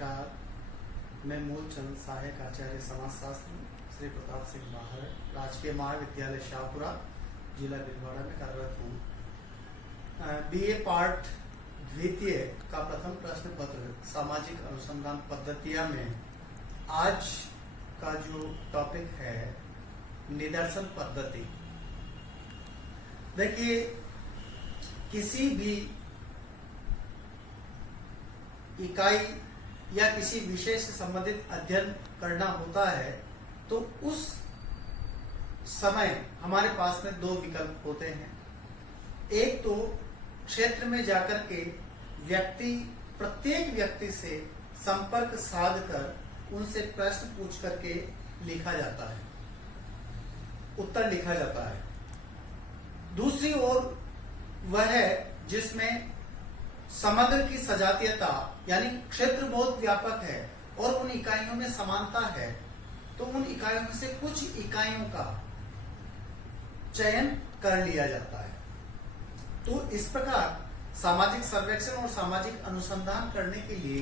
नमस्कार। मैं मूलचंद सहायक आचार्य समाजशास्त्र श्री प्रताप सिंह बाहर राजकीय महाविद्यालय शाहपुरा जिला भीलवाड़ा में कार्यरत हूँ। बीए पार्ट द्वितीय का प्रथम प्रश्न पत्र सामाजिक अनुसंधान पद्धतियां में आज का जो टॉपिक है निदर्शन पद्धति। देखिए, किसी भी इकाई या किसी विषय से संबंधित अध्ययन करना होता है तो उस समय हमारे पास में दो विकल्प होते हैं। एक तो क्षेत्र में जाकर के प्रत्येक व्यक्ति से संपर्क साध कर उनसे प्रश्न पूछ करके लिखा जाता है, उत्तर लिखा जाता है। दूसरी ओर वह है जिसमें समग्र की सजातीयता यानी क्षेत्र बहुत व्यापक है और उन इकाइयों में समानता है, तो उन इकाइयों में से कुछ इकाइयों का चयन कर लिया जाता है। तो इस प्रकार सामाजिक सर्वेक्षण और सामाजिक अनुसंधान करने के लिए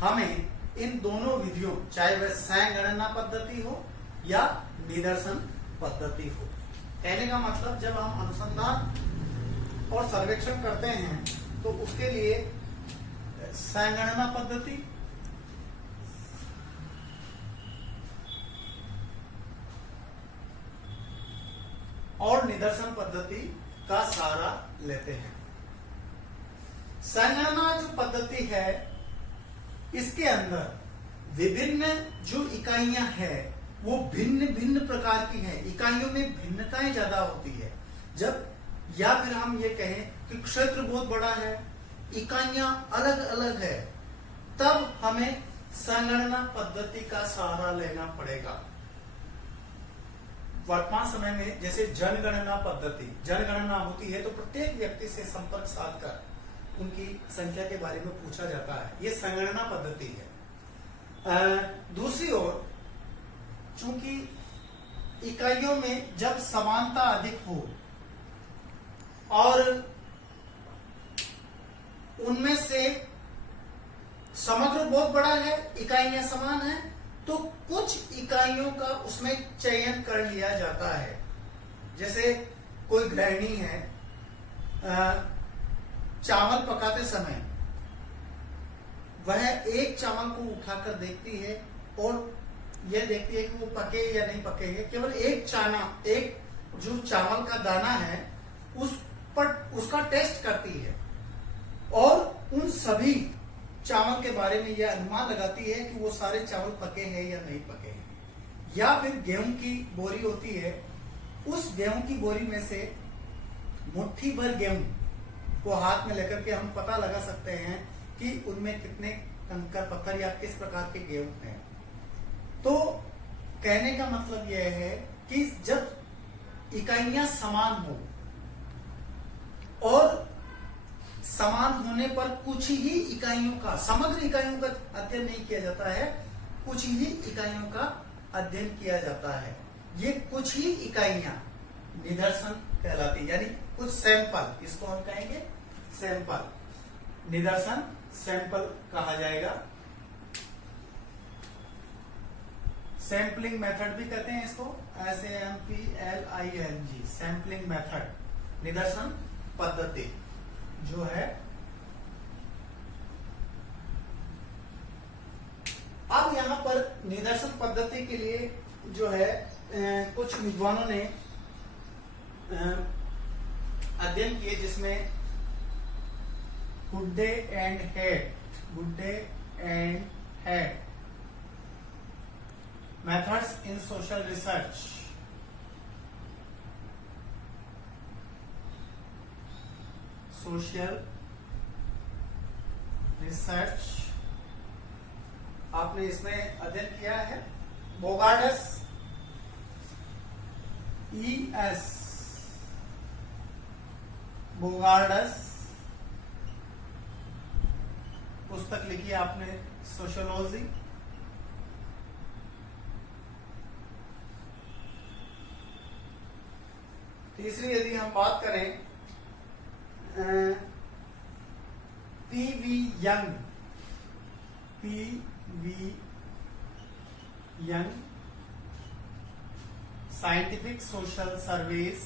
हमें इन दोनों विधियों, चाहे वह संगणना पद्धति हो या निदर्शन पद्धति हो। कहने का मतलब, जब हम अनुसंधान और सर्वेक्षण करते हैं तो उसके लिए संगणना पद्धति और निदर्शन पद्धति का सहारा लेते हैं। संगणना जो पद्धति है, इसके अंदर विभिन्न जो इकाइयां हैं वो भिन्न भिन्न प्रकार की हैं। इकाइयों में भिन्नताएं ज्यादा होती है। जब या फिर हम ये कहें कि क्षेत्र बहुत बड़ा है, इकाइयां अलग अलग है, तब हमें संगणना पद्धति का सहारा लेना पड़ेगा। वर्तमान समय में जैसे जनगणना पद्धति, जनगणना होती है तो प्रत्येक व्यक्ति से संपर्क साधकर उनकी संख्या के बारे में पूछा जाता है। ये संगणना पद्धति है। दूसरी ओर, चूंकि इकाइयों में जब समानता अधिक हो और उनमें से समग्र बहुत बड़ा है, इकाइयां समान है, तो कुछ इकाइयों का उसमें चयन कर लिया जाता है। जैसे कोई गृहिणी है, चावल पकाते समय वह एक चावल को उठाकर देखती है और यह देखती है कि वो पके या नहीं पके हैं। केवल एक जो चावल का दाना है उस पर उसका टेस्ट करती है और उन सभी चावल के बारे में यह अनुमान लगाती है कि वो सारे चावल पके हैं या नहीं पके हैं। या फिर गेहूं की बोरी होती है, उस गेहूं की बोरी में से मुट्ठी भर गेहूं को हाथ में लेकर के हम पता लगा सकते हैं कि उनमें कितने कंकर पत्थर या किस प्रकार के गेहूं हैं। तो कहने का मतलब यह है कि जब इकाइयां समान हो और समान होने पर कुछ ही इकाइयों का, समग्र इकाइयों का अध्ययन नहीं किया जाता है, कुछ ही इकाइयों का अध्ययन किया जाता है। ये कुछ ही इकाइयां निदर्शन कहलाती, यानी कुछ सैंपल, इसको हम कहेंगे सैंपल, निदर्शन सैंपल कहा जाएगा। सैंपलिंग मेथड भी कहते हैं इसको, SAMPLING, सैंपलिंग मेथड, निदर्शन पद्धति जो है। अब यहां पर निदर्शन पद्धति के लिए जो है कुछ विद्वानों ने अध्ययन किए, जिसमें गुड्डे and head methods in social research, आपने इसमें अध्ययन किया है। बोगार्डस ES, बोगार्डस पुस्तक लिखी है आपने, सोशियोलॉजी। तीसरी यदि हम बात करें PV Young, PVN scientific social service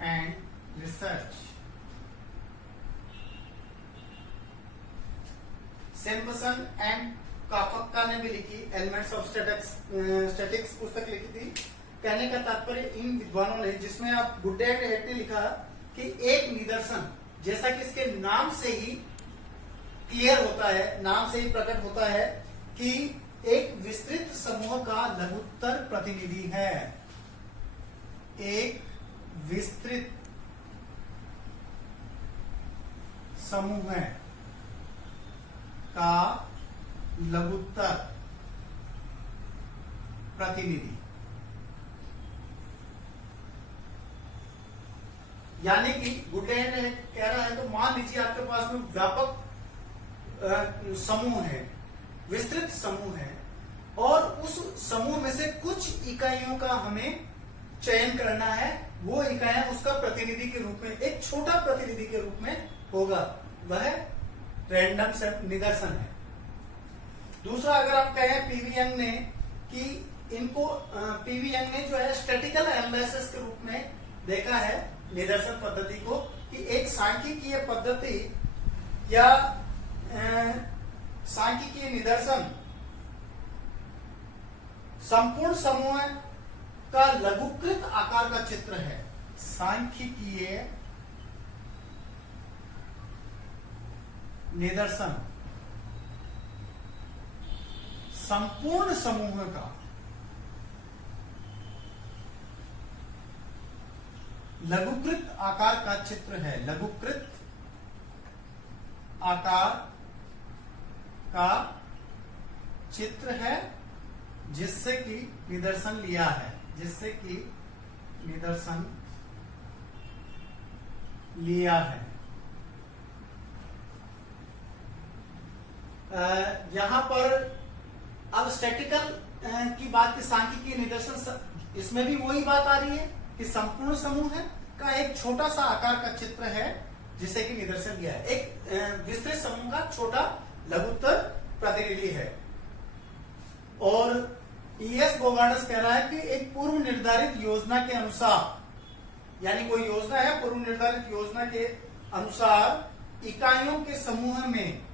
and research. Simpson and Kafka ने भी लिखी एलिमेंट्स ऑफ स्टैटिक्स पुस्तक लिखी थी। कहने का तात्पर्य इन विद्वानों ने, जिसमें आप गुड्डे एंड हेड ने लिखा कि एक निदर्शन, जैसा कि इसके नाम से ही क्लियर होता है, नाम से ही प्रकट होता है कि एक विस्तृत समूह का लघुत्तर प्रतिनिधि है। एक विस्तृत समूह का लघुत्तर प्रतिनिधि, यानी कि गुड्डे ने कह रहा है तो मान लीजिए आपके पास में व्यापक समूह है, विस्तृत समूह है, और उस समूह में से कुछ इकाइयों का हमें चयन करना है। वो इकाइयां उसका प्रतिनिधि के रूप में, एक छोटा प्रतिनिधि के रूप में होगा, वह रैंडम निदर्शन है। दूसरा, अगर आप कहें पीवी यंग ने कि इनको पीवी यंग ने जो है स्टैटिकल एनालिसिस के रूप में देखा है निदर्शन पद्धति को, कि एक सांख्यिकीय पद्धति या सांख्यिकीय निदर्शन संपूर्ण समूह का लघुकृत आकार का चित्र है। सांख्यिकीय निदर्शन संपूर्ण समूह का लघुकृत आकार का चित्र है। लघुकृत आकार का चित्र है जिससे कि निदर्शन लिया है, जिससे कि निदर्शन लिया है। यहां पर अब स्टैटिकल की बात की सांख्यिकीय निदर्शन, इसमें भी वही बात आ रही है कि संपूर्ण समूह का एक छोटा सा आकार का चित्र है जिसे कि निदर्शन लिया है। एक विस्तृत समूह का छोटा लघुत्तर प्रतिनिधि है। और ईएस बोगार्डस कह रहा है कि एक पूर्व निर्धारित योजना के अनुसार, यानी कोई योजना है, पूर्व निर्धारित योजना के अनुसार इकाइयों के समूह में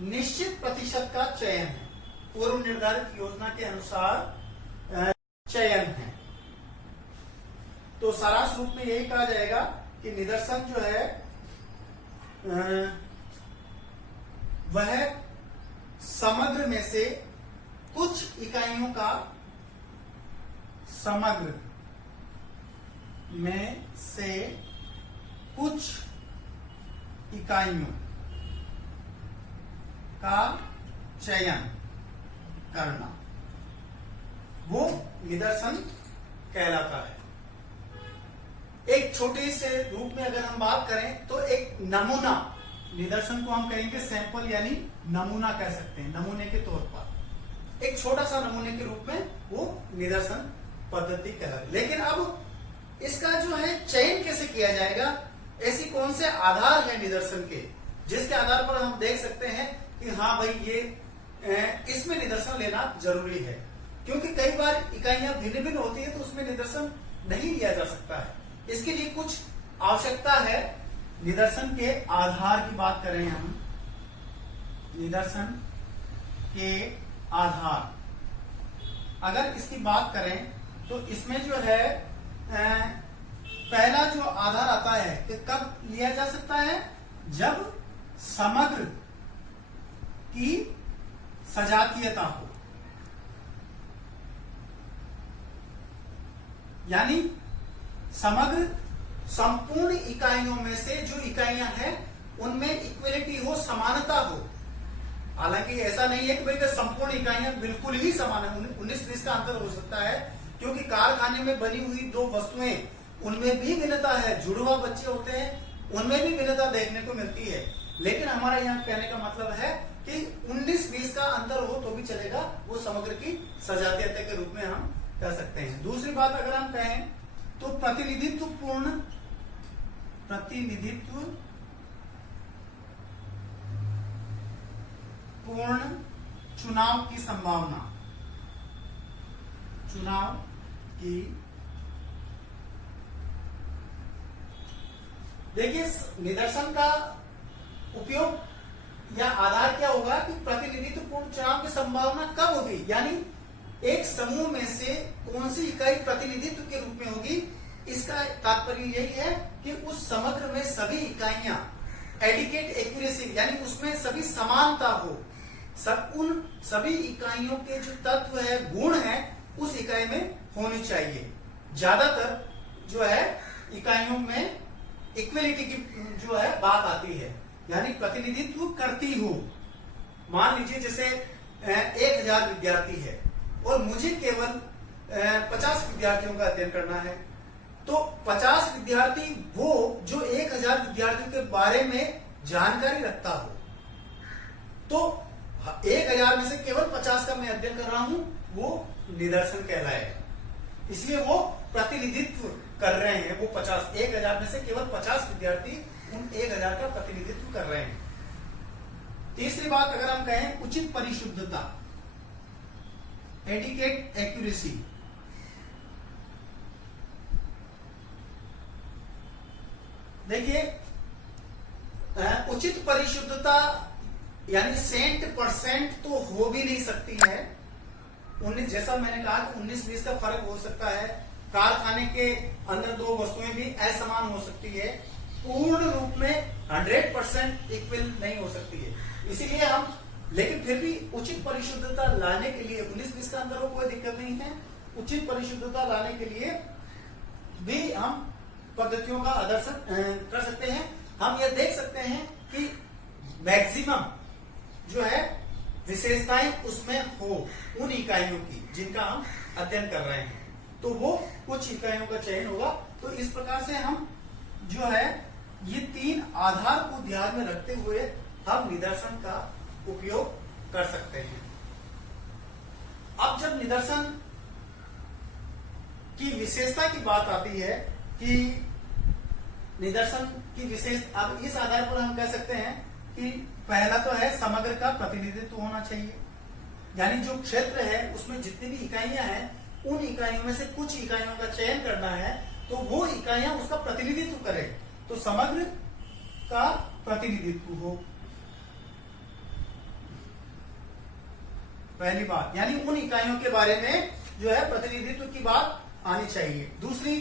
निश्चित प्रतिशत का चयन है। पूर्व निर्धारित योजना के अनुसार चयन है। तो सारांश रूप में यही कहा जाएगा कि निदर्शन जो है वह समग्र में से कुछ इकाइयों का, समग्र में से कुछ इकाइयों का चयन करना, वो निदर्शन कहलाता है। एक छोटे से रूप में अगर हम बात करें तो एक नमूना, निदर्शन को हम कहेंगे सैंपल, यानी नमूना कह सकते हैं, नमूने के तौर पर एक छोटा सा नमूने के रूप में वो निदर्शन पद्धति कहलाती है। लेकिन अब इसका जो है चयन कैसे किया जाएगा, ऐसी कौन से आधार है निदर्शन के जिसके आधार पर हम देख सकते हैं कि हाँ भाई ये इसमें निदर्शन लेना जरूरी है। क्योंकि कई बार इकाइयां भिन्न भिन्न होती है तो उसमें निदर्शन नहीं लिया जा सकता है। इसके लिए कुछ आवश्यकता है। निदर्शन के आधार की बात करें हम, निदर्शन के आधार अगर इसकी बात करें तो इसमें जो है पहला जो आधार आता है कि कब लिया जा सकता है, जब समग्र की सजातीयता हो, यानी समग्र संपूर्ण इकाइयों में से जो इकाइयां हैं उनमें इक्वलिटी हो, समानता हो। हालांकि ऐसा नहीं है कि भाई संपूर्ण इकाइयां बिल्कुल ही समान है, 19-20 का अंतर हो सकता है, क्योंकि कारखाने में बनी हुई दो वस्तुएं उनमें भी भिन्नता है। जुड़वा बच्चे होते हैं उनमें भी भिन्नता देखने को मिलती है। लेकिन हमारा यहाँ कहने का मतलब है कि 19-20 का अंतर हो तो भी चलेगा, वो समग्र की सजातीयता के रूप में हम कह सकते हैं। दूसरी बात अगर हम कहें तो प्रतिनिधित्व पूर्ण चुनाव की संभावना, चुनाव की, देखिए निदर्शन का उपयोग या आधार क्या होगा कि प्रतिनिधित्व पूर्ण चुनाव की संभावना कब होगी, यानी एक समूह में से कौन सी इकाई प्रतिनिधित्व के रूप में होगी। इसका तात्पर्य यही है कि उस समग्र में सभी इकाइयां एडिकेट एक्यूरेसी, यानी उसमें सभी समानता हो, उन सभी इकाइयों के जो तत्व है, गुण है, उस इकाई में होनी चाहिए। ज्यादातर जो है इकाइयों में इक्वलिटी की जो है बात आती है, यानी प्रतिनिधित्व करती हो। मान लीजिए जैसे 1000 विद्यार्थी है और मुझे केवल 50 विद्यार्थियों का अध्ययन करना है, तो 50 विद्यार्थी वो जो 1000 विद्यार्थियों के बारे में जानकारी रखता हो, तो 1000 में से केवल 50 का मैं अध्ययन कर रहा हूं, वो निदर्शन कहलाएगा। इसलिए वो प्रतिनिधित्व कर रहे हैं, वो 1000 में से केवल 50 विद्यार्थी उन 1000 का प्रतिनिधित्व कर रहे हैं। तीसरी बात अगर हम कहें उचित परिशुद्धता, एडिकेट एक्यूरेसी, देखिए उचित परिशुद्धता यानी 100% तो हो भी नहीं सकती है। 19, जैसा मैंने कहा कि 19-20 का फर्क हो सकता है, कारखाने के अंदर दो वस्तुएं भी असमान हो सकती है, पूर्ण रूप में 100% इक्वल नहीं हो सकती है। इसीलिए हम, लेकिन फिर भी उचित परिशुद्धता लाने के लिए 19-20 का अंदर हो कोई दिक्कत नहीं है, उचित परिशुद्धता लाने के लिए भी हम पद्धतियों का आदर्शन कर सकते हैं। हम यह देख सकते हैं कि मैक्सिमम जो है विशेषताएं उसमें हो उन इकाइयों की जिनका हम अध्ययन कर रहे हैं, तो वो कुछ इकाइयों का चयन होगा। तो इस प्रकार से हम जो है ये 3 आधार को ध्यान में रखते हुए हम निदर्शन का उपयोग कर सकते हैं। अब जब निदर्शन की विशेषता की बात आती है कि निदर्शन की विशेष, अब इस आधार पर हम कह सकते हैं कि पहला तो है समग्र का प्रतिनिधित्व होना चाहिए, यानी जो क्षेत्र है उसमें जितनी भी इकाइयां हैं उन इकाइयों में से कुछ इकाइयों का चयन करना है, तो वो इकाइयां उसका प्रतिनिधित्व करें, तो समग्र का प्रतिनिधित्व हो, पहली बात, यानी उन इकाइयों के बारे में जो है प्रतिनिधित्व की बात आनी चाहिए। दूसरी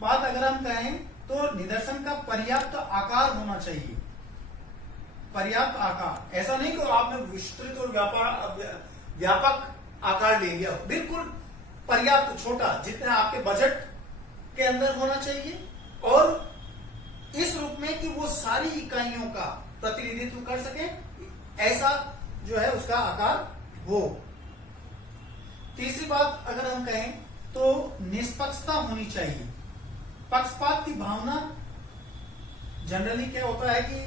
बात अगर हम कहें तो निदर्शन का पर्याप्त आकार होना चाहिए। पर्याप्त आकार, ऐसा नहीं कि आपने विस्तृत और व्यापक आकार ले लिया, बिल्कुल पर्याप्त छोटा, जितना आपके बजट के अंदर होना चाहिए, और इस रूप में कि वो सारी इकाइयों का प्रतिनिधित्व कर सके, ऐसा जो है उसका आकार हो। तीसरी बात अगर हम कहें तो निष्पक्षता होनी चाहिए। पक्षपात की भावना, जनरली क्या होता है कि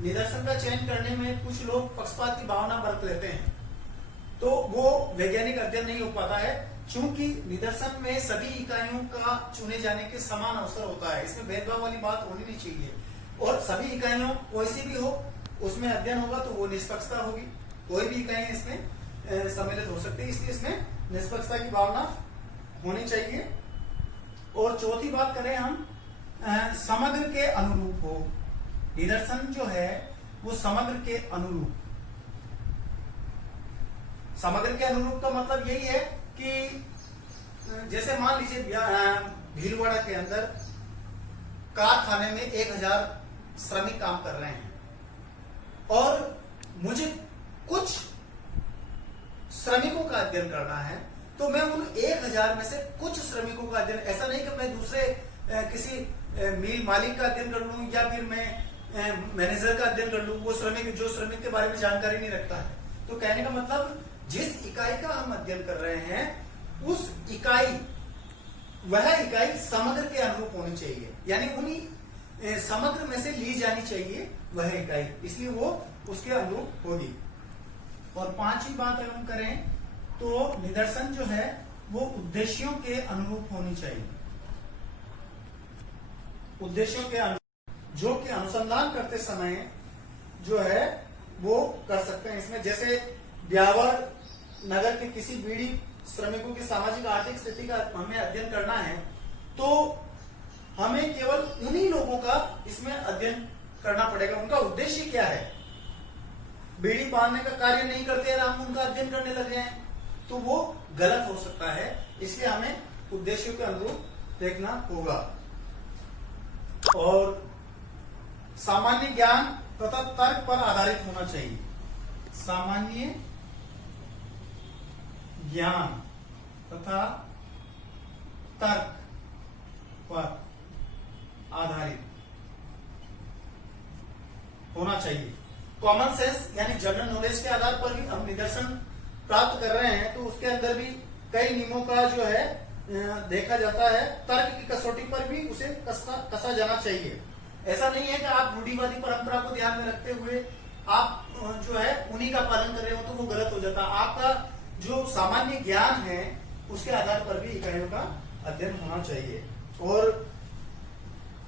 निदर्शन का चयन करने में कुछ लोग पक्षपात की भावना बरत लेते हैं, तो वो वैज्ञानिक अध्ययन नहीं हो पाता है, क्योंकि निदर्शन में सभी इकाइयों का चुने जाने के समान अवसर होता है, इसमें भेदभाव वाली बात होनी नहीं चाहिए, और सभी इकाइयों कोई सी भी हो उसमें अध्ययन होगा तो वो निष्पक्षता होगी, कोई भी इकाइयां इसमें सम्मिलित हो सकती है, इसलिए इसमें निष्पक्षता की भावना होनी चाहिए। और चौथी बात करें हम, समग्र के अनुरूप हो, निदर्शन जो है वो समग्र के अनुरूप। समग्र के अनुरूप का मतलब यही है कि जैसे मान लीजिए भीलवाड़ा के अंदर कारखाने में 1000 श्रमिक काम कर रहे हैं, और मुझे कुछ श्रमिकों का अध्ययन करना है, तो मैं उन 1000 में से कुछ श्रमिकों का अध्ययन, ऐसा नहीं कि मैं दूसरे किसी मिल मालिक का अध्ययन कर लूं या फिर मैं मैनेजर का अध्ययन कर लूं, वो श्रमिक जो श्रमिक के बारे में जानकारी नहीं रखता है। तो कहने का मतलब जिस इकाई का हम अध्ययन कर रहे हैं उस इकाई, वह इकाई समग्र के अनुरूप होनी चाहिए, यानी उन्हीं समग्र में से ली जानी चाहिए वह इकाई, इसलिए वो उसके अनुरूप होगी। और पांचवी बात अगर हम करें तो निदर्शन जो है वो उद्देश्यों के अनुरूप होनी चाहिए। उद्देश्यों के अनुरूप जो कि अनुसंधान करते समय जो है वो कर सकते हैं। इसमें जैसे ब्यावर नगर के किसी बीड़ी श्रमिकों की सामाजिक आर्थिक स्थिति का हमें अध्ययन करना है, तो हमें केवल उन्हीं लोगों का इसमें अध्ययन करना पड़ेगा। उनका उद्देश्य क्या है? बीड़ी बांधने का कार्य नहीं करते और हम उनका अध्ययन करने लगे हैं तो वो गलत हो सकता है। इसलिए हमें उद्देश्यों के अनुरूप देखना होगा। और सामान्य ज्ञान तथा तर्क पर आधारित होना चाहिए। सामान्य ज्ञान तथा तर्क पर आधारित होना चाहिए। कॉमन सेंस यानी जनरल नॉलेज के आधार पर भी हम निदर्शन प्राप्त कर रहे हैं, तो उसके अंदर भी कई नियमों का जो है देखा जाता है। तर्क की कसौटी पर भी उसे कसा जाना चाहिए। ऐसा नहीं है कि आप रूढ़िवादी परंपरा को ध्यान में रखते हुए आप जो है उन्हीं का पालन कर रहे हो तो वो गलत हो जाता। आपका जो सामान्य ज्ञान है उसके आधार पर भी इकाइयों का अध्ययन होना चाहिए और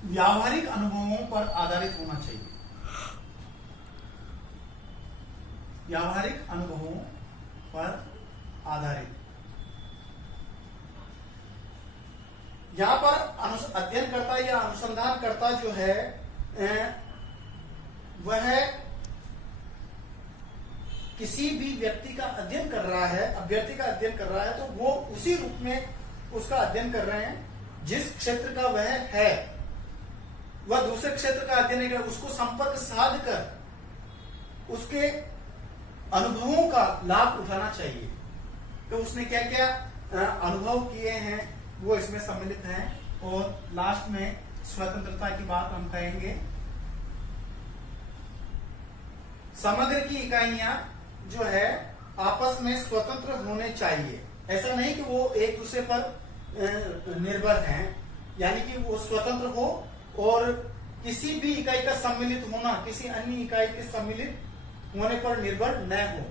व्यावहारिक अनुभवों पर आधारित होना चाहिए। व्यावहारिक अनुभवों पर आधारित। यहां पर अध्ययनकर्ता या अनुसंधानकर्ता जो है वह किसी भी व्यक्ति का अध्ययन कर रहा है, अभ्यर्थी का अध्ययन कर रहा है, तो वो उसी रूप में उसका अध्ययन कर रहे हैं जिस क्षेत्र का वह है। वह दूसरे क्षेत्र का अध्ययन नहीं कर, उसको संपर्क साध कर उसके अनुभवों का लाभ उठाना चाहिए। तो उसने क्या क्या अनुभव किए हैं वो इसमें सम्मिलित हैं। और लास्ट में स्वतंत्रता की बात हम कहेंगे। समग्र की इकाइयां जो है आपस में स्वतंत्र होने चाहिए। ऐसा नहीं कि वो एक दूसरे पर निर्भर हैं, यानी कि वो स्वतंत्र हो और किसी भी इकाई का सम्मिलित होना किसी अन्य इकाई के सम्मिलित होने पर निर्भर न हो।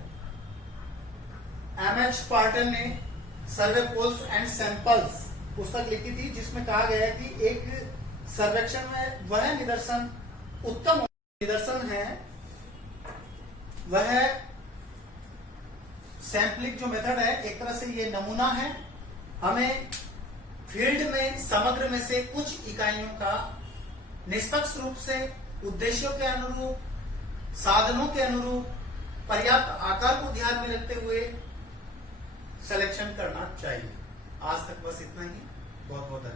एमएच पार्टन ने सर्वे पोल्स एंड सैंपल्स पुस्तक लिखी थी जिसमें कहा गया है कि एक सर्वेक्षण में वह निदर्शन उत्तम निदर्शन है वह सैंपलिंग जो मेथड है, एक तरह से ये नमूना है। हमें फील्ड में समग्र में से कुछ इकाइयों का निष्पक्ष रूप से उद्देश्यों के अनुरूप, साधनों के अनुरूप, पर्याप्त आकार को ध्यान में रखते हुए सिलेक्शन करना चाहिए। आज तक बस इतना ही। बहुत बहुत धन्यवाद।